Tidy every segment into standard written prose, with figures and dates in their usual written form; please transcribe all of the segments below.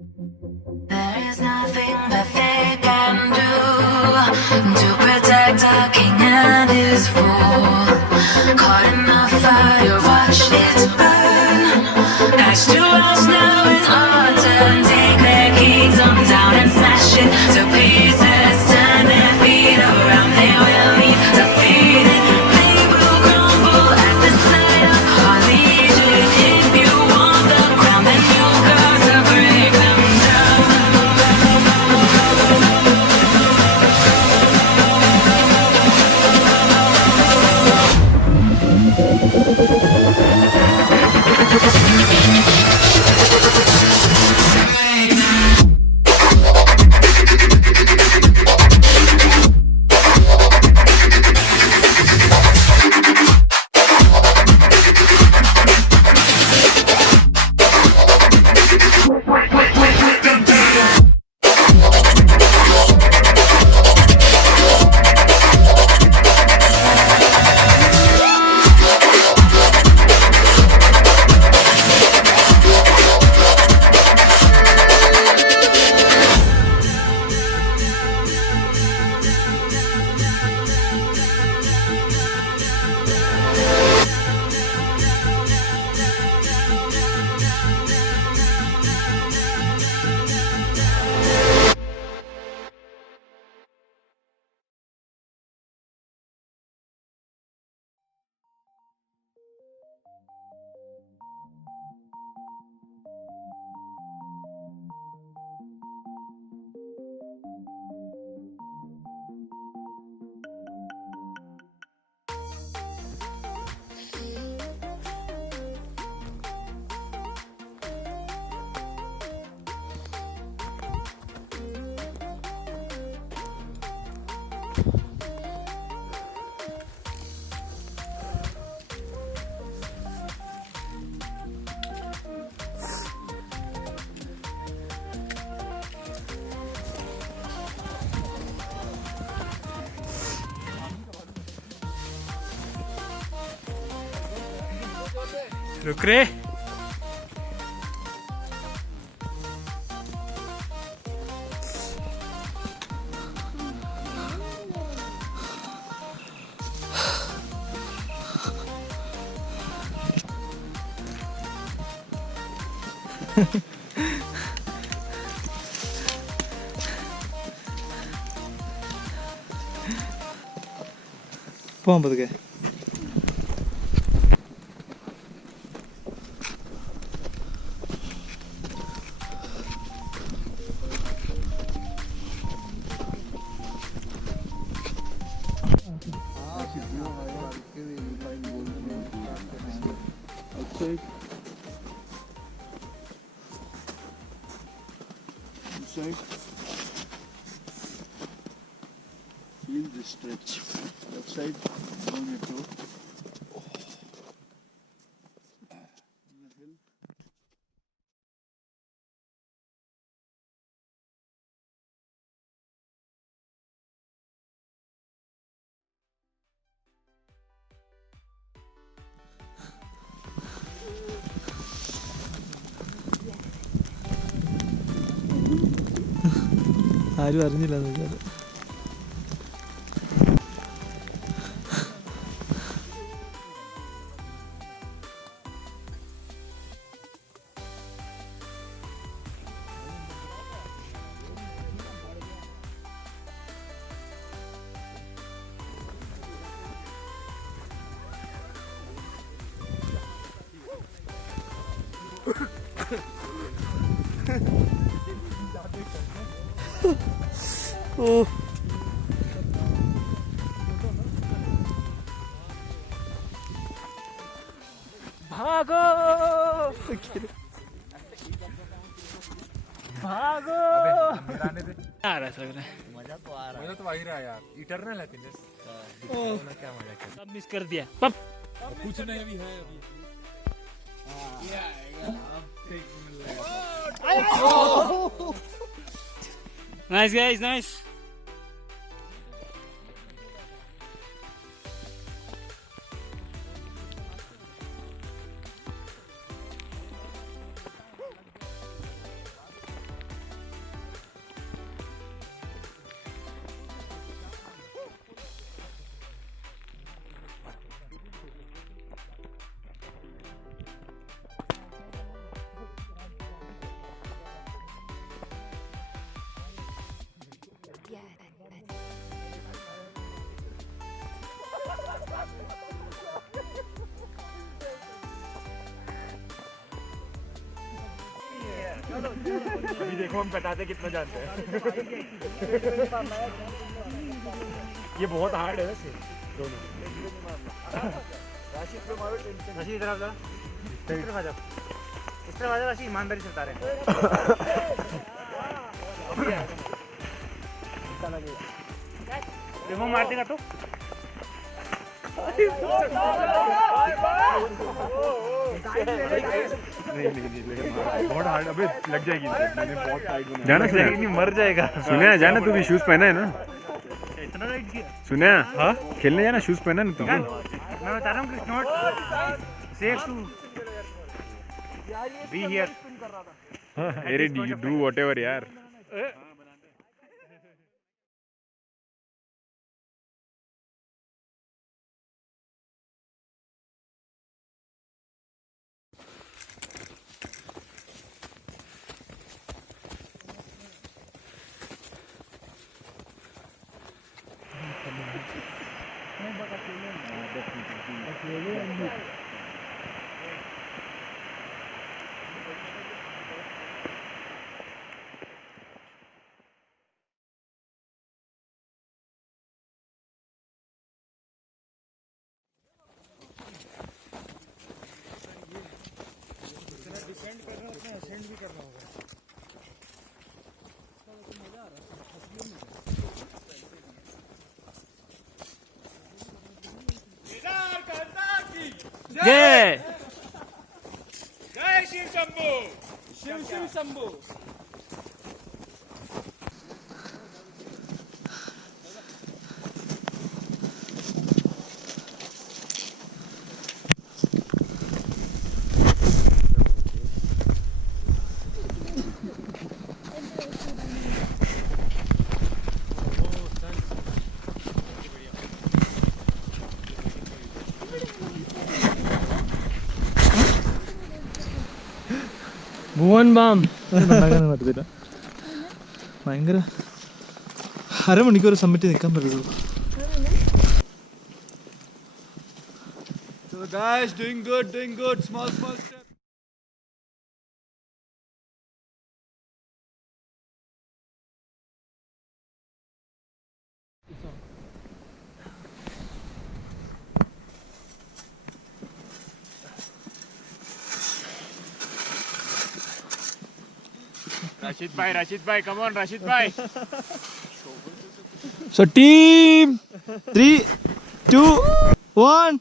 There is nothing that they can do to protect our king and his fool. Caught in the fire, watch it burn. Ash to ash, now it's our turn. Take their kingdom down and smash it to pieces. Turn their feet around, they will lead defeated. They will crumble at the sight of our legion. If you want the crown, then you've got to break them down. रुक रे പോകാൻ പതുക്കെ Feel the stretch. Left side, down your toe. ആരും അറിഞ്ഞില്ല എന്നുവെച്ചാൽ Oh. भागो भागो आ रहा है मजा तो आ रहा है। मजा तो आ ही रहा है यार। इटर्नल है फिनिश। क्या मजा किया। सब मिस कर दिया पप कुछ नहीं अभी है अभी। नाइस गाइस नाइस अभी देखो हम बताते कितना जानते हैं। ये बहुत हार्ड है वैसे दोनों। राशिद पे मारो टेंशन। राशि इधर आ जा। इस तरफ आ जा। इस तरफ आ जा राशि, ईमानदारी से बता रहे हैं। देखो मार देगा तो। नहीं बहुत हार्ड। अबे लग जाएगी। मैंने बहुत टाइट बनाया। जाना सुना नहीं मर जाएगा। सुना जाना तू भी शूज पहना है ना इतना टाइट किया। सुना हाँ खेलने जाना शूज पहना ना तू भी मैं बता रहा हूँ कि not safe to be here. अरे डू व्हाटएवर यार जय जय शिव शंभू। शिव शिव शंभू। ഭുവൻ ബാം ഭയങ്കര അരമണിക്കൂർ സമ്മിറ്റ് നിൽക്കാൻ പറ്റുള്ളൂ. So guys, doing good. Small step. Rashid bhai, come on Rashid bhai. So team 3, 2, 1.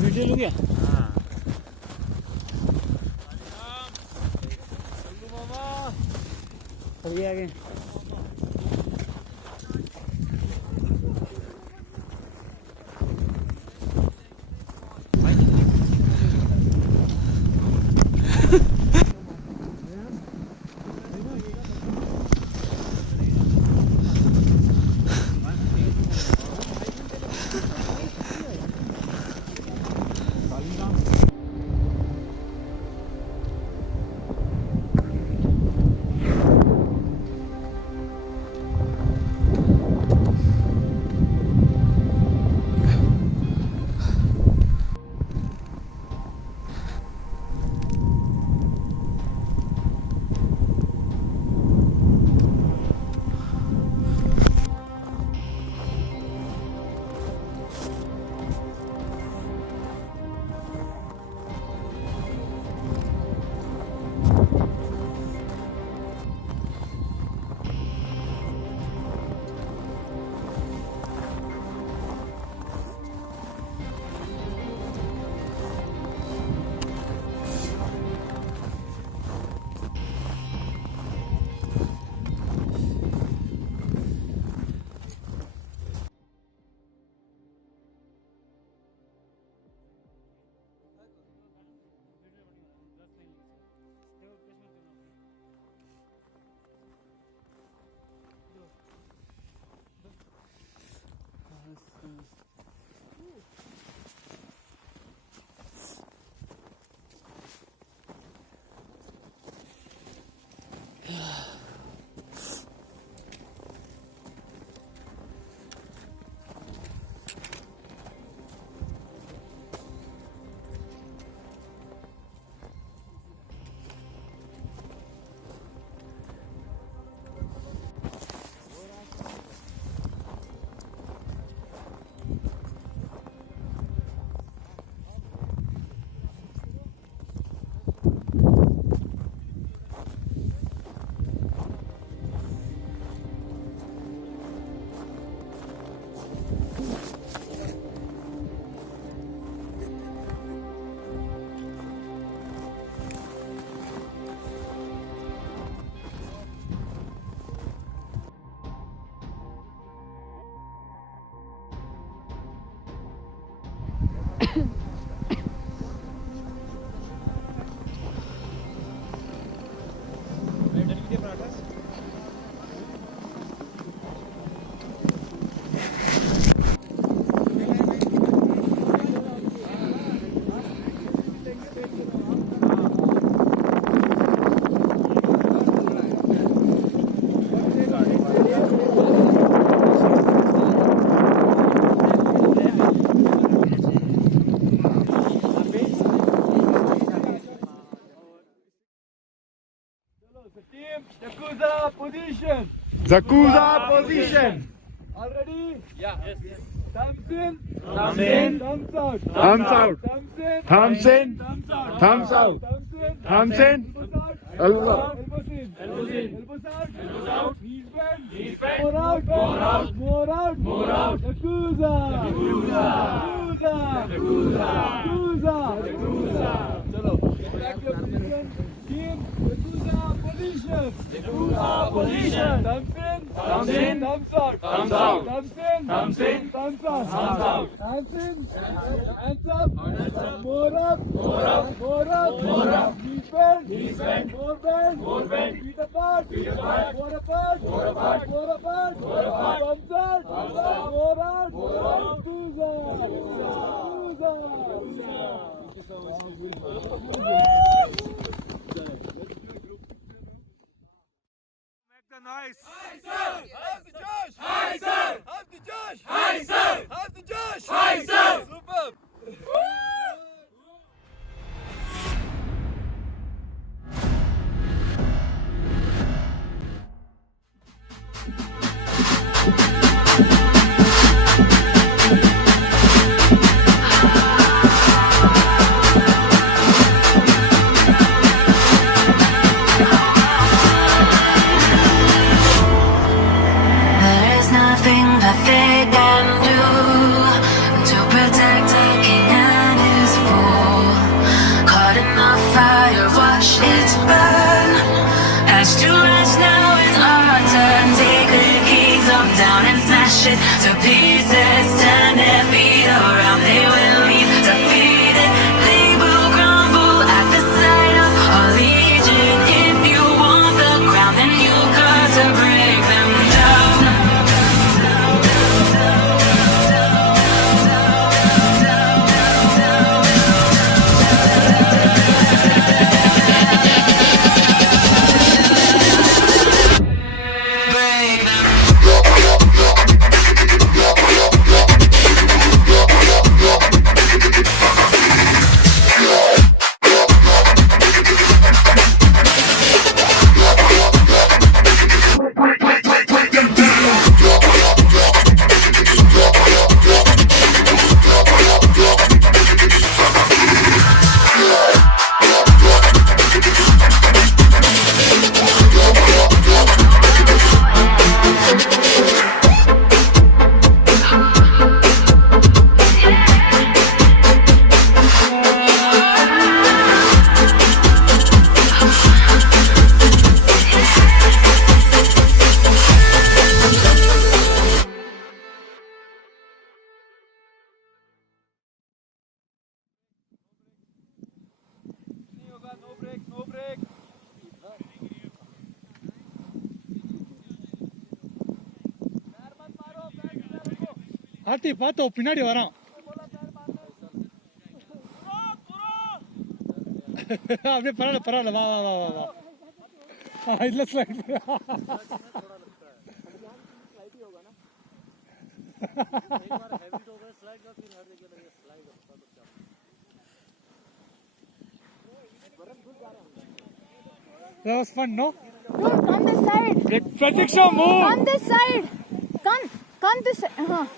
Video लूँ क्या? हाँ अभी आगे Team, Yakuza position. Zakuza position. All ready? Yeah. Yes. Thumbs in. Thumbs in. Thumbs out. Thumbs out. Thumbs in. Thumbs in. Thumbs out. Thumbs out. Thumbs in. Thumbs in. Elbows Elbows out. out. Elbows in. Elbows in. Elbows out. Elbows out. Knees bend. Knees bend. More out. More out. More out. More out. Yakuza. Yakuza. Yakuza. Yakuza. Yakuza. Chalo. Get back to your position. Team. Yakuza position. Yakuza position. Thumbs in. Thumbs in. Thumbs out. Thumbs out. Thumbs in. Thumbs in. Thumbs out. Thumbs out. Hands in. Hands up. More up. More up. More up. More up. Knees bend. Knees bend. More bend. More bend. Feet apart. Feet apart. More apart. More apart. More apart. More apart. Thumbs out. Thumbs out. More out. More out. Yakuza. Make the noise. How's the Josh? Hi, sir. How's the Josh? Hi, sir. How's the Josh? Hi, sir. Superb. There is nothing that they can do to protect our king and his fool. Caught in the fire, watch it burn. Hatch to rush, now it's our turn. Take the kingdom down and smash it to pieces. Turn their feet around, they will leave defeated. They will crumble at the sight of our legion. If you want the crown, then you've got to break them down. Break them. No break, no break. Aarthi பார்த்தோம் பின்னாடி வரான் அப்படியே பரவாயில்ல பரவாயில்ல வா வா வா வா வா இல்ல slide That was fun, no? Dude, come this side. Get Pratiksha, move! Come this side. Come this side.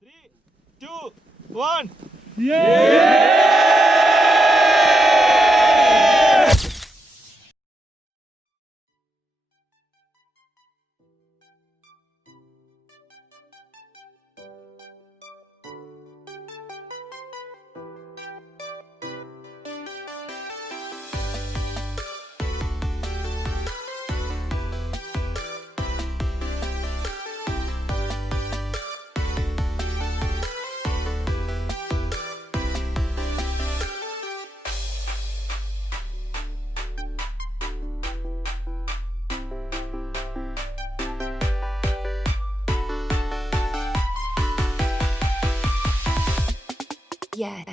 Three, two, one. Yeah! Yeah.